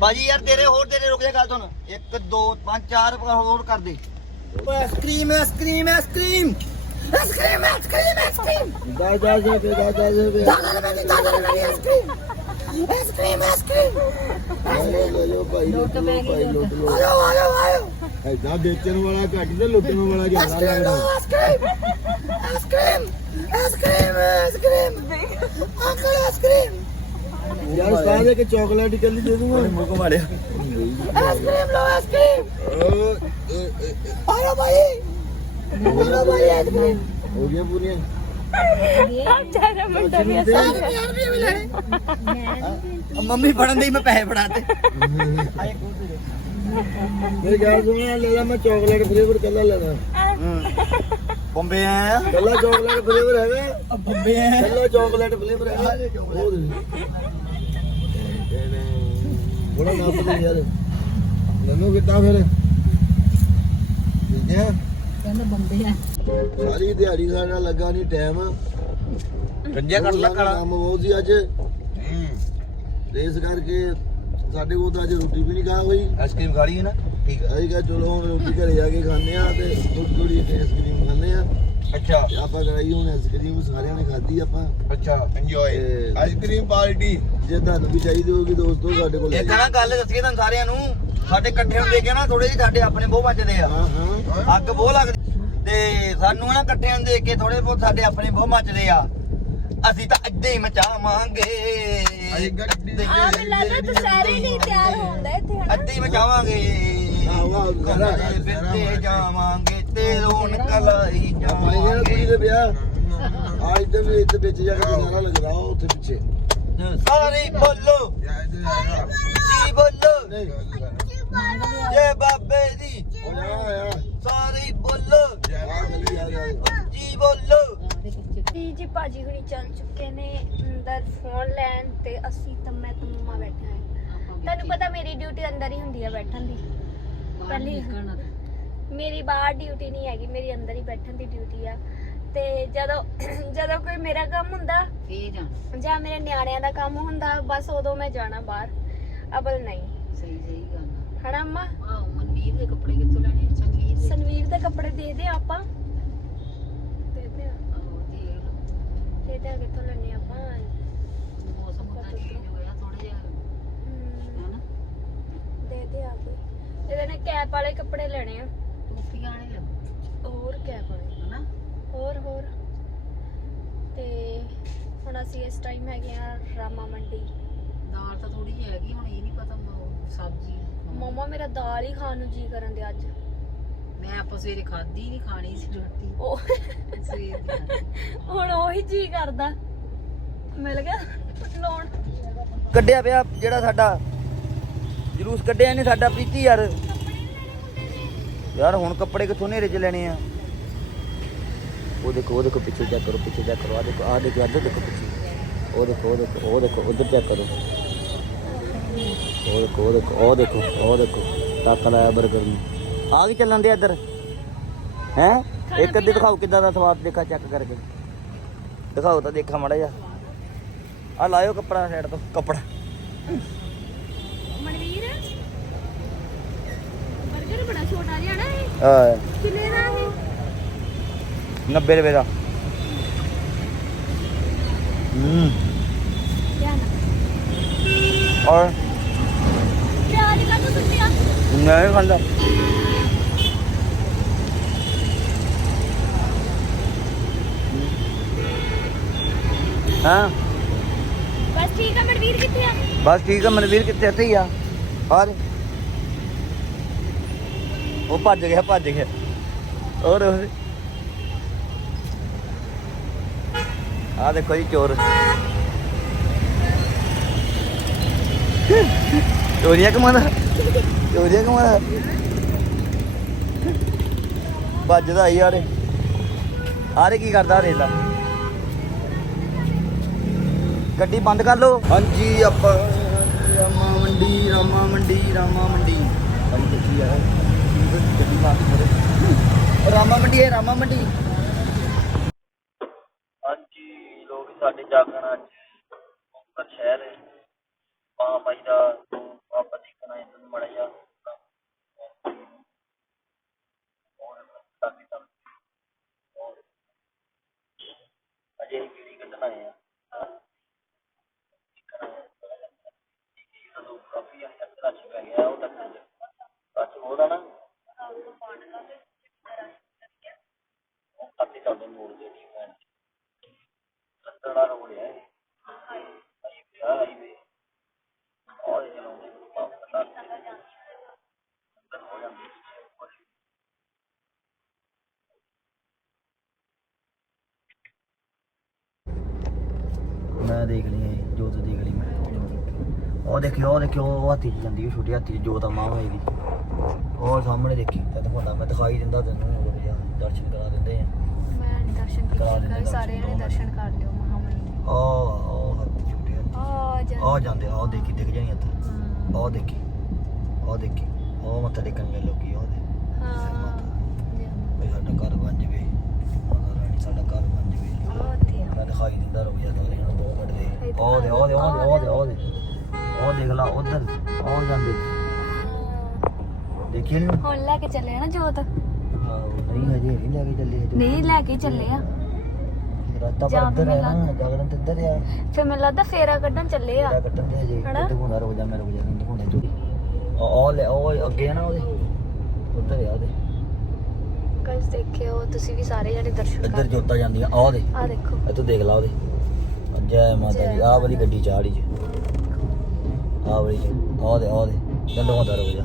ਬਾਜੀ ਯਾਰ ਤੇਰੇ ਹੋਰ ਤੇਰੇ ਰੁਕ ਜਾ ਗੱਲ ਸੁਣ। 1 2 5 4 ਹੋਰ ਕਰ ਦੇ। ਆਈਸਕ੍ਰੀਮ ਆਈਸਕ੍ਰੀਮ ਆਈਸਕ੍ਰੀਮ ਲੈ ਲਓ ਭਾਈ ਲੁੱਟ ਲਓ ਭਾਈ ਲੁੱਟ ਲਓ ਆਇਓ ਆਇਓ ਆਇਓ ਐਦਾਂ ਵੇਚਣ ਵਾਲਾ ਘੱਟ ਤੇ ਲੁੱਟਣ ਵਾਲਾ ਜ਼ਿਆਦਾ ਲੱਗਦਾ ਯਾਰ ਸਾਹ ਦੇ ਕੇ ਚਾਕਲੇਟ ਕੱਲੀ ਦੇ ਦੂੰਗਾ ਮੁੱਕ ਮਾਰਿਆ ਆਈਸਕ੍ਰੀਮ ਲੋ ਆਈਸਕ੍ਰੀਮ ਆਇਓ ਭਾਈ ਆਇਓ ਭਾਈ ਆਈਸਕ੍ਰੀਮ ਹੋ ਗਿਆ ਪੂਰੀਆਂ ਚਾਰਾ ਮੁੰਡਾ ਵੀ ਮੰਮੀ ਫੜਨ ਦੇ ਮੈਂ ਪੈਸੇ ਫੜਾਤੇ। ਮੇਰੇ ਗੱਲ ਸੁਣਿਆ ਲੈ ਲੈ ਮੈਂ ਚਾਕਲੇਟ ਫਲੇਵਰ ਕੱਲਾ ਲੈਣਾ ਬੰਬੇ ਆਇਆ? ਕੱਲਾ ਚਾਕਲੇਟ ਫਲੇਵਰ ਹੈਗਾ। ਬੰਬੇ ਆਇਆ। ਕੱਲਾ ਚਾਕਲੇਟ ਫਲੇਵਰ ਹੈਗਾ। ਉਹ ਦੇ ਬੜਾ ਨਾਪ ਦੇ ਯਾਰ। ਮੈਨੂੰ ਕਿੱਦਾਂ ਫਿਰ? ਠੀਕ ਹੈ? ਆ। ਸਾਰੀ ਦਿਹਾੜੀ ਸਾਡਾ ਲੱਗਾ ਨਹੀਂ ਟਾਈਮ ਗੰਜਿਆ ਕਰ ਲਾ ਕਾਲਾ ਕੰਮ ਬਹੁਤ ਸੀ ਅੱਜ। ਤੇ ਇਸ ਕਰਕੇ ਸਾਡੇ ਕੋਲ ਤਾਂ ਅੱਜ ਰੋਟੀ ਵੀ ਨਹੀਂ ਖਾ ਹੋਈ। ਆਈਸਕ੍ਰੀਮ ਖਾ ਲਈ ਹੈ ਨਾ? ਠੀਕ ਅਸੀਂ ਕਿਹਾ ਚਲੋ ਹੁਣ ਰੋਟੀ ਘਰੇ ਜਾ ਕੇ ਖਾਂਦੇ ਆ ਤੇ ਥੋੜੀ ਥੋੜੀ ਆਈਸਕ੍ਰੀਮ ਖਾਂਦੇ ਆ ਅੱਛਾ। ਆਪਾਂ ਕਰਾਈ ਹੁਣ ਆਈਸਕ੍ਰੀਮ ਸਾਰਿਆਂ ਨੇ ਖਾਧੀ ਆਪਾਂ। ਅੱਛਾ ਇੰਜੋਏ ਆਈਸਕ੍ਰੀਮ ਪਾਰਟੀ। ਜੇ ਤੁਹਾਨੂੰ ਵੀ ਚਾਹੀਦੀ ਹੋਗੀ ਦੋਸਤੋ ਸਾਡੇ ਕੋਲ ਇੱਕ ਨਾ ਗੱਲ ਦੱਸੀਏ ਤੁਹਾਨੂੰ ਸਾਰਿਆਂ ਨੂੰ ਸਾਡੇ ਇਕੱਠੇ ਹੁੰਦੇ ਕੇ ਨਾ ਥੋੜੇ ਜਿਹੇ ਸਾਡੇ ਆਪਣੇ ਬਹੁਤ ਵੱਜਦੇ ਆ। ਹਾਂ ਹਾਂ। ਅੱਗ ਬਹੁਤ ਲੱਗਦੀ। ਤੇ ਸਾਨੂੰ ਨਾ ਇਕੱਠਿਆਂ ਨੂੰ ਦੇਖ ਕੇ ਥੋੜੇ ਬਹੁਤ ਸਾਡੇ ਆਪਣੇ ਬਹੁਤ ਮੱਚਦੇ ਆ। ਅਸੀਂ ਤਾਂ ਅੱਧੇ ਹੀ ਮਚਾਵਾਂਗੇ। ਆ ਮੈਨੂੰ ਲੱਗਦਾ ਤੂੰ ਸਾਰੇ ਨਹੀਂ ਤਿਆਰ ਹੁੰਦਾ ਇੱਥੇ ਹਨਾ। ਅੱਧੇ ਹੀ ਮਚਾਵਾਂਗੇ। ਆਹੋ, ਆਹੋ, ਖਰਾ। ਫਿਰਦੇ ਜਾਵਾਂਗੇ ਤੇ ਰੌਣਕ ਲਾਈ ਕੁੜੀ ਜਾਵਾਂਗੇ। ਦੇ ਵਿਆਹ ਆ ਇੱਧਰ ਵੀ ਇੱਧਰ ਵਿੱਚ ਜਾ ਕੇ ਨਜ਼ਾਰਾ ਲੱਗਦਾ ਉਹ ਉੱਥੇ ਪਿੱਛੇ। ਸਾਰੇ ਬੋਲੋ। ਜੀ ਬੋਲੋ? ਨਹੀਂ। ਜੈ ਬਾਬੇ ਦੀ ਸਾਰੇ ਬੋਲੋ। ਜੀ ਬੋਲੋ। ਜੀ ਜੀ ਭਾਜੀ ਹੁਣੀ ਚੱਲ ਚੁੱਕੇ ਨੇ ਅੰਦਰ ਫੋਨ ਲੈਣ ਤੇ ਅਸੀਂ ਤਾਂ ਮੈਂ ਤੇ ਮੰਮਾ ਬੈਠੇ ਹਾਂ। ਤੁਹਾਨੂੰ ਪਤਾ ਮੇਰੀ ਡਿਊਟੀ ਅੰਦਰ ਹੀ ਹੁੰਦੀ ਹੈ ਬੈਠਣ ਦੀ। ਪਹਿਲੀ ਮੇਰੀ ਬਾਹਰ ਡਿਊਟੀ ਨਹੀਂ ਹੈਗੀ ਮੇਰੀ ਅੰਦਰ ਹੀ ਬੈਠਣ ਦੀ ਡਿਊਟੀ ਆ। ਤੇ ਜਦੋਂ ਜਦੋਂ ਕੋਈ ਮੇਰਾ ਕੰਮ ਹੁੰਦਾ ਫੇਰ ਜਾ ਜਾਂ ਮੇਰੇ ਨਿਆਣਿਆਂ ਦਾ ਕੰਮ ਹੁੰਦਾ ਬਸ ਉਦੋਂ ਮੈਂ ਜਾਣਾ ਬਾਹਰ। ਅਬਲ ਨਹੀਂ। ਸਹੀ ਸਹੀ ਗੱਲ ਆ। ਹਨਾ ਮਨਵੀਰ ਦੇ ਕੱਪੜੇ ਕਿੱਥੋਂ ਲੈਣੇ ਆ? ਸੰਗੀਤ ਦੇ। ਸਨਵੀਰ ਦੇ ਕੱਪੜੇ ਦੇ ਦੇ ਆਪਾਂ। ਦੇ ਦੇ ਆਹੋ ਦੇਖ ਲਓ। ਦੇ ਦੇ ਕਿੱਥੋਂ ਲੈਣੇ ਆਪਾਂ? ਮੌਸਮ ਉਦਾਂ ਚੇਂਜ ਹੋਇਆ ਥੋੜਾ ਜਿਹਾ। ਹਮ, ਹਨਾ? ਦੇ ਦੇ ਆ ਕੇ। ਇਹਦੇ ਨੇ ਕੈਪ ਵਾਲੇ ਕੱਪੜੇ ਲੈਣੇ ਆ। ਟੋਪੀਆਂ ਨਹੀਂ ਲੱਗ ਹੋਰ ਕੈਪ ਵਾਲੇ। ਹਨਾ? ਹੋਰ ਹੋਰ। ਤੇ ਹੁਣ ਅਸੀਂ ਇਸ ਟਾਈਮ ਹੈਗੇ ਆ ਰਾਮਾ ਮੰਡੀ। ਦਾਲ ਤਾਂ ਥੋੜੀ ਜਿਹੀ ਹੈਗੀ ਹੁਣ ਇਹ ਨਹੀਂ ਪਤਾ ਮ- ਸਬਜ਼ੀ ਮਮਾ ਮੇਰਾ ਦਾਲ ਹੀ ਖਾਣ ਨੂੰ ਜੀ ਕਰਨ ਦੇ ਅੱਜ। ਮੈਂ ਆਪਾਂ ਸਵੇਰੇ ਖਾਧੀ ਨਹੀਂ ਖਾਣੀ ਸੀ ਰੋਟੀ। ਉਹ ਸਵੇਰ ਦੀ ਖਾਧੀ। ਹੁਣ ਉਹੀ ਜੀ ਕਰਦਾ। ਮਿਲ ਗਿਆ? ਲੋਨ ਕੱਢਿਆ ਪਿਆ ਜਿਹੜਾ ਸਾਡਾ ਜਲੂਸ ਕੱਢਿਆ ਇਹਨੇ ਸਾਡਾ ਪ੍ਰੀਤੀ ਯਾਰ। ਯਾਰ ਹੁਣ ਕੱਪੜੇ ਕਿੱਥੋਂ ਨੇਰੇ ਚ ਲੈਣੇ ਆ? ਉਹ ਦੇਖੋ ਉਹ ਦੇਖੋ ਪਿੱਛੇ ਚੈੱਕ ਕਰੋ ਪਿੱਛੇ ਚੈੱਕ ਕਰੋ ਆ ਦੇਖੋ ਆ ਦੇਖੋ ਇੱਧਰ ਦੇਖੋ ਪਿੱਛੇ। ਉਹ ਦੇਖੋ ਉਹ ਦੇਖੋ ਉਹ ਦੇਖੋ ਉਧਰ ਚੈੱਕ ਕਰੋ। ਉਹ ਦੇਖੋ ਉਹ ਦੇਖੋ ਉਹ ਦੇਖੋ ਉਹ ਦੇਖੋ। ਟੱਕ ਲਾਇਆ 버ਗਰ ਨੂੰ। ਆ ਕੀ ਚੱਲਣ ਦੇ ਇੱਧਰ। ਹੈ? ਇੱਕ ਅੱਧੇ ਦਿਖਾਓ ਕਿੱਦਾਂ ਦਾ ਸਵਾਦ ਦੇਖਾ ਚੈੱਕ ਕਰਕੇ। ਦਿਖਾਓ ਤਾਂ ਦੇਖਾ ਮੜਾ ਜਾ ਆ ਲਾਇਓ ਕੱਪੜਾ ਸਾਈਡ ਤੋਂ ਕੱਪੜਾ। ਮਨਵੀਰ ਬਰਗਰ ਬੜਾ ਛੋਟਾ ਜਿਹਾ ਨਾ ਇਹ। ਆ ਕਿੰਨੇ ਦਾ ਇਹ? 90 ਰੁਪਏ ਦਾ। ਹੂੰ। ਔਰ ਨਹੀਂ ਖਾਂਦਾ ਹਾਂ। ਬਸ ਠੀਕ ਆ ਮਨਵੀਰ ਕਿੱਥੇ ਆ? ਬਸ ਠੀਕ ਆ ਮਨਵੀਰ ਕਿੱਥੇ ਇੱਥੇ ਹੀ ਆ। ਦੇ ਉਹ ਭੱਜ ਗਿਆ ਭੱਜ ਗਿਆ। ਹੋਰ ਹੋਰ। ਆ ਦੇਖੋ ਜੀ ਚੋਰ। ਚੋਰੀਆਂ ਕਮਾਉਂਦਾ। ਚੋਰੀਆਂ ਕਮਾਣਾ ਭੱਜਦਾ ਹੀ ਯਾਰੇ। ਆਰੇ ਕੀ ਕਰਦਾ ਰੇਲਾ ਗੱਡੀ ਬੰਦ ਕਰ ਲੋ ਹਾਂਜੀ ਆਪਾਂ ਰਾਮਾ ਮੰਡੀ ਰਾਮਾ ਮੰਡੀ ਰਾਮਾ ਮੰਡੀ। ਭਾਈ ਦੇਖੀ ਯਾਰ ਗੱਡੀ ਬੰਦ ਕਰੋ। ਰਾਮਾ ਮੰਡੀ ਹੈ ਰਾਮਾ ਮੰਡੀ। ਹਾਂਜੀ ਲੋਕ ਸਾਡੇ ਜਾਗਣ ਅੱਜ। ਮੁਕਤਸਰ ਸ਼ਹਿਰ ਹੈ। ਮਾਂ ਮਾਈ ਦਾ ਮੈਂ ਦੇਖ ਲਈ ਇਹ, ਜੋਤ ਦੇਖ ਲਈ ਮੈਂ। ਉਹ ਦੇਖਿਓ ਉਹ ਦੇਖਿਓ ਉਹ ਹਾਥੀ 'ਚ ਜਾਂਦੀ ਉਹ ਛੋਟੀ ਹਾਥੀ 'ਚ ਜੋਤ ਆ ਮਾਂ ਹੋਏਗੀ। ਉਹ ਸਾਹਮਣੇ ਦੇਖੀ ਤੇ ਦਿਖਾਉਂਦਾ ਮੈਂ ਦਿਖਾਈ ਦਿੰਦਾ ਤੈਨੂੰ ਉਹ ਯਾਰ ਦਰਸ਼ਨ ਕਰਾ ਦਿੰਦੇ ਆ। ਮੈਂ ਦਰਸ਼ਨ ਕਰਾ ਦਿੰਦੇ ਕੀਤੇ ਸਾਰੇ ਜਣੇ ਦਰਸ਼ਨ ਕਰ ਲਿਓ ਮਹਾਮਾਈ ਦੇ। ਉਹ ਉਹ ਹਾਥੀ ਛੋਟੀ ਹਾਥੀ ਆ ਜਾਂਦੇ। ਆ ਦੇਖੀ ਦਿਖ ਜਾਣੀ ਇੱਥੇ ਉਹ ਦੇਖੀ ਉਹ ਦੇਖੀ ਉਹ ਮੱਥਾ ਟੇਕਣ ਗਏ ਲੋਕੀ ਉਹ ਦੇ ਹਾਂ ਵੀ ਸਾਡਾ ਘਰ ਬਣ ਜਵੇ। ਮਾਤਾ ਰਾਣੀ ਸਾਡਾ ਘਰ ਬਣ ਜਵੇ। ਆ ਉੱਥੇ ਆ। ਮੈਂ ਦਿਖਾਈ ਦਿੰਦਾ ਰੋ ਜਾਂਦਾ ਉਹਨਾਂ ਨੂੰ ਬਹੁਤ ਵੱਡੇ ਉਹ ਦੇ ਉਹ ਦੇ ਉਹ ਦੇ ਉਹ ਦੇ ਉਹ ਦੇ ਉਹ ਦੇਖ ਲਾ ਉਧਰ ਉਹ ਜਾਂਦੇ। ਦੇਖੀ ਨੀ ਹੁਣ ਲੈ ਕੇ ਚੱਲੇ ਆ ਨਾ ਜੋਤ। ਹਾਂ ਨਹੀਂ ਹਜੇ ਨਹੀਂ ਲੈ ਕੇ ਚੱਲੇ ਹਜੇ ਨਹੀਂ ਲੈ ਕੇ ਚੱਲੇ ਆ। ਰਾਤਾ ਪਰ ਨਾ ਜਾਗਰਨ ਤੇ ਇੱਧਰ ਆ। ਫਿਰ ਮੈਨੂੰ ਲੱਗਦਾ ਫੇਰਾ ਕੱਢਣ ਚੱਲੇ ਆ। ਕਿਹੜਾ ਕੱਟਣ ਦੇ ਹਜੇ ਹਨਾ? ਤੇ ਹੁੰਦਾ ਰੋ ਜਾ ਮੈਂ ਰੋ ਜਾ ਹੁੰਦਾ ਤੂੰ ਉਹ ਲੈ ਉਹ ਅੱਗੇ ਨਾ ਉਹਦੇ। ਉੱਧਰ ਆ ਉਹਦੇ। ਗਾਇਸ ਦੇਖਿਓ ਤੁਸੀਂ ਵੀ ਸਾਰੇ ਜਣੇ ਦਰਸ਼ਨ ਇੱਧਰ ਜੋਤਾਂ ਜਾਂਦੀਆਂ ਆ ਉਹਦੇ। ਆ ਦੇਖੋ। ਇਹ ਤੂੰ ਦੇਖ ਲਾ ਉਹਦੇ। ਜੈ ਮਾਤਾ ਦੀ, ਆਹ ਵਾਲੀ ਗੱਡੀ ਚਾੜੀ ਜੀ ਆਹ ਵਾਲੀ ਚ, ਆਹ ਦੇ ਆਹ ਦੇ ਚੱਲੋ ਹੁੰਦਾ ਰੁਕ ਜਾ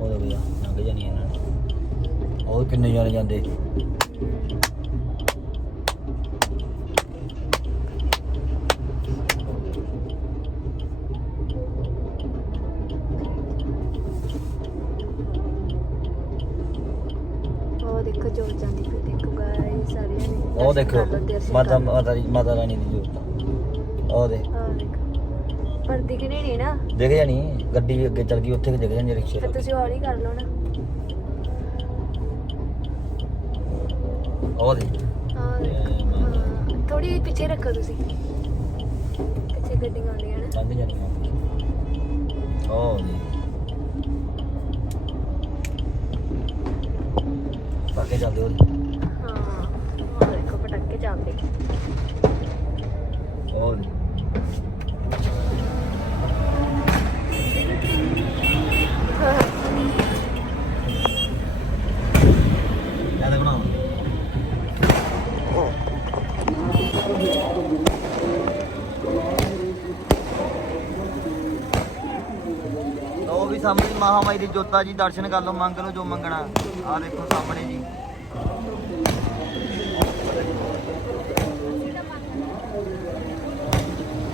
ਉਹ ਰੁਕ ਲੰਘ ਜਾਣੀ ਇਹਨਾਂ ਨੇ। ਉਹ ਕਿੰਨੇ ਜਾਣੇ ਜਾਂਦੇ ਉਹ ਦੇਖੋ ਜੋਤ ਜਾਂਦੀ ਪਈ ਦੇਖੋ ਗਾਇਸ ਸਾਰੇ ਜਣੇ ਉਹ ਦਰਸ਼ਨ ਦੇਖੋ ਕਰ ਲਓ, ਦਰਸ਼ਨ ਮਾਤਾ। ਮਾਤਾ ਦੀ ਮਾਤਾ ਰਾਣੀ ਦੀ ਜੋਤ ਉਹ ਦੇ ਆਹ ਦੇਖੋ। ਪਰ ਦਿਖਣੀ ਨਹੀਂ ਨਾ। ਦੇਖ ਜਾਣੀ ਗੱਡੀ ਵੀ ਅੱਗੇ ਚੱਲ ਗਈ ਉੱਥੇ ਵੀ ਦਿਖ ਜਾਣੀ ਰਿਕਸ਼ੇ ਫਿਰ। ਤੁਸੀਂ ਹੌਲੀ ਕਰ ਲਓ ਨਾ। ਉਹ ਦੇ ਆਹ ਦੇਖੋ। ਹਾਂ ਥੋੜੀ ਪਿੱਛੇ ਰੱਖੋ ਤੁਸੀਂ। ਪਿੱਛੇ ਗੱਡੀਆਂ ਆਉਂਦੀਆਂ ਨਾ। ਲੰਘ ਜਾਣੀ ਉਹ ਦੇ ਪੱਕੇ ਚੱਲਦੇ ਉਹਦੇ। ਹਾਂ ਆਹ ਦੇਖੋ ਚੱਲਦੇ ਉਹ ਇਹਦਾ ਬਣਾਓ। ਲੋ ਵੀ ਸਾਹਮਣੇ ਮਹਾਮਾਈ ਦੀ ਜੋਤਾ ਜੀ, ਦਰਸ਼ਨ ਕਰ ਲਓ, ਮੰਗ ਲਓ ਜੋ ਮੰਗਣਾ। ਆ ਦੇਖੋ ਸਾਹਮਣੇ ਜੀ।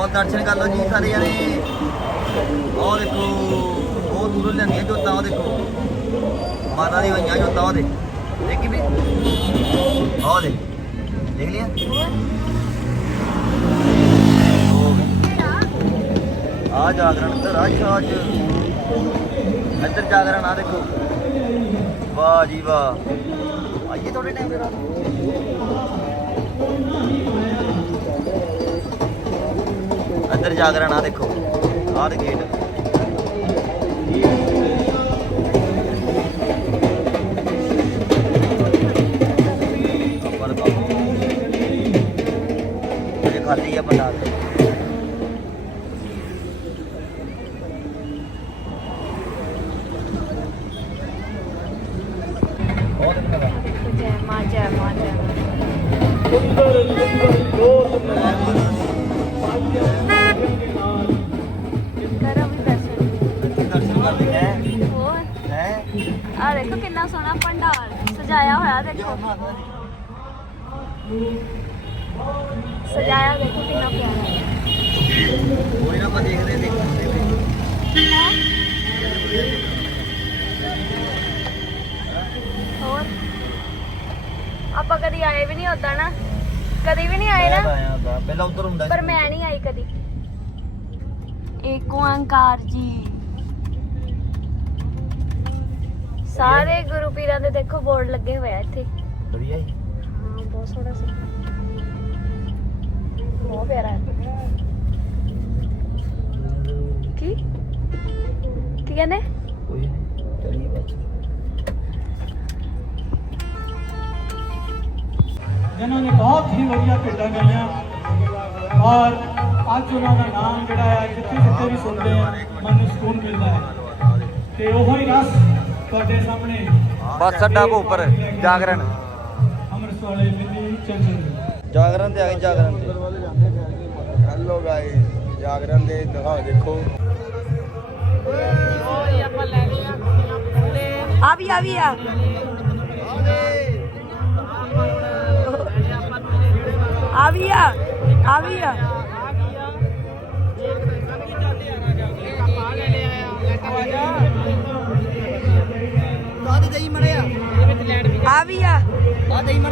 ਔਰ ਦਰਸ਼ਨ ਕਰ ਲਓ ਜੀ ਸਾਰੇ ਜਣੇ। ਔਰ ਦੇਖੋ, ਬਹੁਤ ਦੂਰੋਂ ਲੈਂਦੀਆਂ ਜੋ ਤਾਂ ਦੇਖੋ। ਮਾਤਾ ਦੀ ਹੋਈਆਂ ਜੋ ਤਾਂ ਦੇ ਦੇਖੀ ਵੀ? ਔਰ ਦੇਖ। ਲਿਆ? ਆ ਜਾਗਰਣ ਤੇ ਰਾਜਾ ਅੱਜ ਇੱਧਰ ਜਾਗਰਣ, ਆ ਦੇਖੋ। ਵਾਹ ਜੀ ਵਾਹ। ਆਈਏ ਥੋੜੇ ਟਾਈਮ ਦੇ ਬਾਅਦ ਇੱਧਰ ਜਾਗਰਣ ਆ ਦੇਖੋ। ਆਹ ਦੇ ਗੇਟ ਖਾਲੀ ਆ ਪੰਡਾਲ ਆ ਦੇਖੋ ਕਿੰਨਾ ਸੋਹਣਾ ਪੰਡਾਲ ਸਜਾਇਆ ਹੋਇਆ ਦੇਖੋ। ਸਜਾਇਆ ਦੇਖੋ ਕਿੰਨਾ ਪਿਆਰਾ ਹੈ। ਕੋਈ ਨਾ ਆਪਾਂ ਦੇਖਦੇ ਦੇਖਦੇ ਹੋਰ? ਆਪਾਂ ਕਦੀ ਆਏ ਵੀ ਨਹੀਂ ਉਦਾਂ ਨਾ। ਕਦੀ ਵੀ ਨਹੀਂ ਆਏ ਨਾ। ਹੁੰਦਾ ਪਹਿਲਾਂ ਉਧਰ ਹੁੰਦਾ ਪਰ ਮੈਂ ਨਹੀਂ ਆਈ ਕਦੀ। ਏਕ ਓੰਕਾਰ ਜੀ। ਸਾਰੇ ਗੁਰੂ ਪੀਰਾਂ ਦੇ ਦੇਖੋ ਬੋਰਡ ਲੱਗੇ ਹੋਏ ਆ ਇੱਥੇ। ਵਧੀਆ ਜੀ। ਹਾਂ ਬਹੁਤ ਸੋਹਣਾ ਸੀ। ਬਹੁਤ ਪਿਆਰਾ ਹੈ। ਕੀ? ਕੀ ਕਹਿੰਦੇ? ਕੋਈ ਨਹੀਂ ਚਲੀਏ ਬਸ ਜਿਨ੍ਹਾਂ ਨੇ ਬਹੁਤ ਹੀ ਵਧੀਆ ਭੇਟਾਂ ਗਾਈਆਂ ਔਰ ਅੱਜ ਉਹਨਾਂ ਦਾ ਨਾਮ ਜਿਹੜਾ ਹੈ ਜਿੱਥੇ ਜਿੱਥੇ ਵੀ ਸੁਣਦੇ ਆ ਮਨ ਨੂੰ ਸਕੂਨ ਮਿਲਦਾ ਹੈ। ਤੇ ਉਹੋ ਹੀ ਰਸ ਤੁਹਾਡੇ ਸਾਹਮਣੇ ਬੱਸ ਅੱਡਾ ਭੋਪਰ ਜਾਗਰਣ। ਅੰਮ੍ਰਿਤ ਵਾਲੇ ਬਿੰਦੀ ਚੰਚਲ ਜਾਗਰਣ ਤੇ ਆ ਗਏ ਜਾਗਰਣ ਤੇ। ਹੈਲੋ ਗਾਇਸ ਜਾਗਰਣ ਦੇ ਦਿਖਾ ਦੇਖੋ। ਆ ਵੀ ਆ ਵੀ ਆ। ਆ ਵੀ ਆ। ਆ ਵੀ ਆ। ਆ ਦੇ ਮੜਿਆ। ਆ ਵੀ ਆ। ਆ ਦਈ